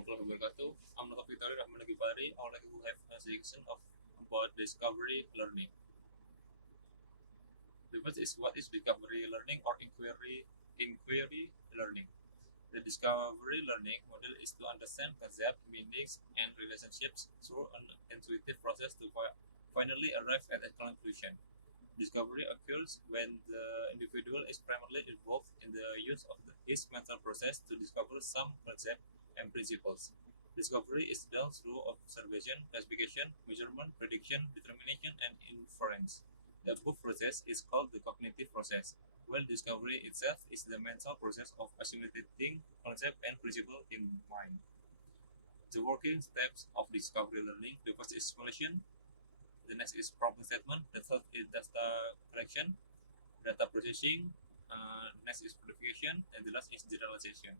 warahmatullahi wabarakatuh. I'm Dr. Victoria Rahman Gipari. I would like to have a section of about discovery learning. The first is what is discovery learning or inquiry learning. The discovery learning model is to understand concepts, meanings, and relationships through an intuitive process to finally arrive at a conclusion. Discovery occurs when the individual is primarily involved in the use of his mental process to discover some concept and principles. Discovery is done through observation, classification, measurement, prediction, determination, and inference. The above process is called the cognitive process, while discovery itself is the mental process of assimilating concept and principle in mind. The working steps of discovery learning: the first is simulation, the next is problem statement, the third is data collection, data processing, next is verification, and the last is generalization.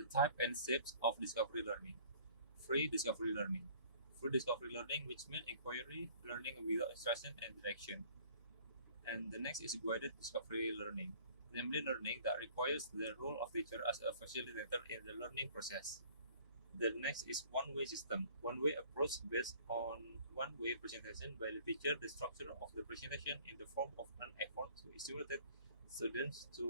The type and steps of discovery learning. Free discovery learning. Free discovery learning, which means inquiry learning without instruction and direction. And the next is guided discovery learning, namely learning that requires the role of teacher as a facilitator in the learning process. The next is one-way system, one-way approach based on one-way presentation by the teacher. The structure of the presentation in the form of an effort to stimulate students to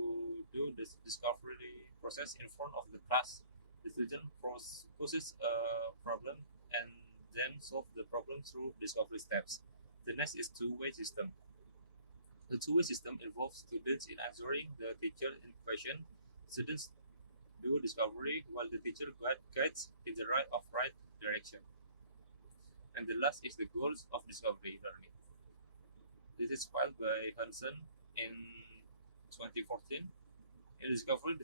do the discovery process in front of the class. The student poses a problem and then solve the problem through discovery steps. The next is two-way system. The two-way system involves students in answering the teacher in question. Students do discovery while the teacher guides in the right direction. And the last is the goals of discovery learning. This is filed by Hansen in 2014. In discovery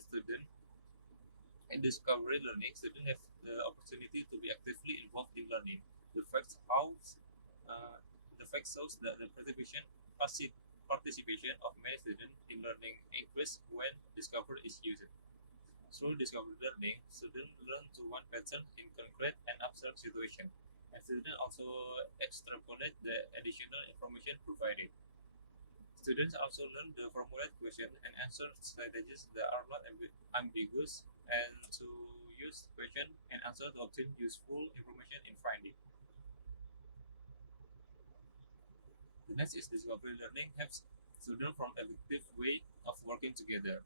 learning, students have the opportunity to be actively involved in learning. The fact shows that the participation of many students in learning increases when discovery is used. Through discovery learning, students learn to one pattern in concrete and abstract situations, and students also extrapolate the additional information provided. Students also learn to formulate questions and answer strategies that are not ambiguous, and to use question and answer to obtain useful information in finding. The next is discovery learning helps students from effective way of working together,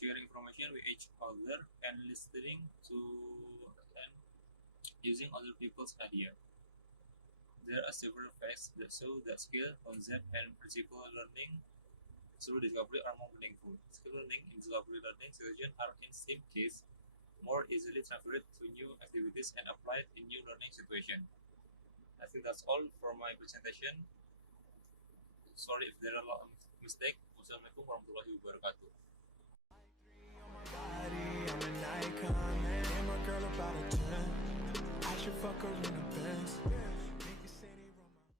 sharing information with each other, and listening to and using other people's idea. There are several facts that show that skill, concept, and principle learning through discovery are more meaningful. Skill learning in discovery learning situations are in same case more easily transferred to new activities and applied in new learning situations. I think that's all for my presentation. Sorry if there are a lot of mistakes. Wassalamualaikum warahmatullahi wabarakatuh. I'm an icon, man. And my girl about a 10. I should fuck her in a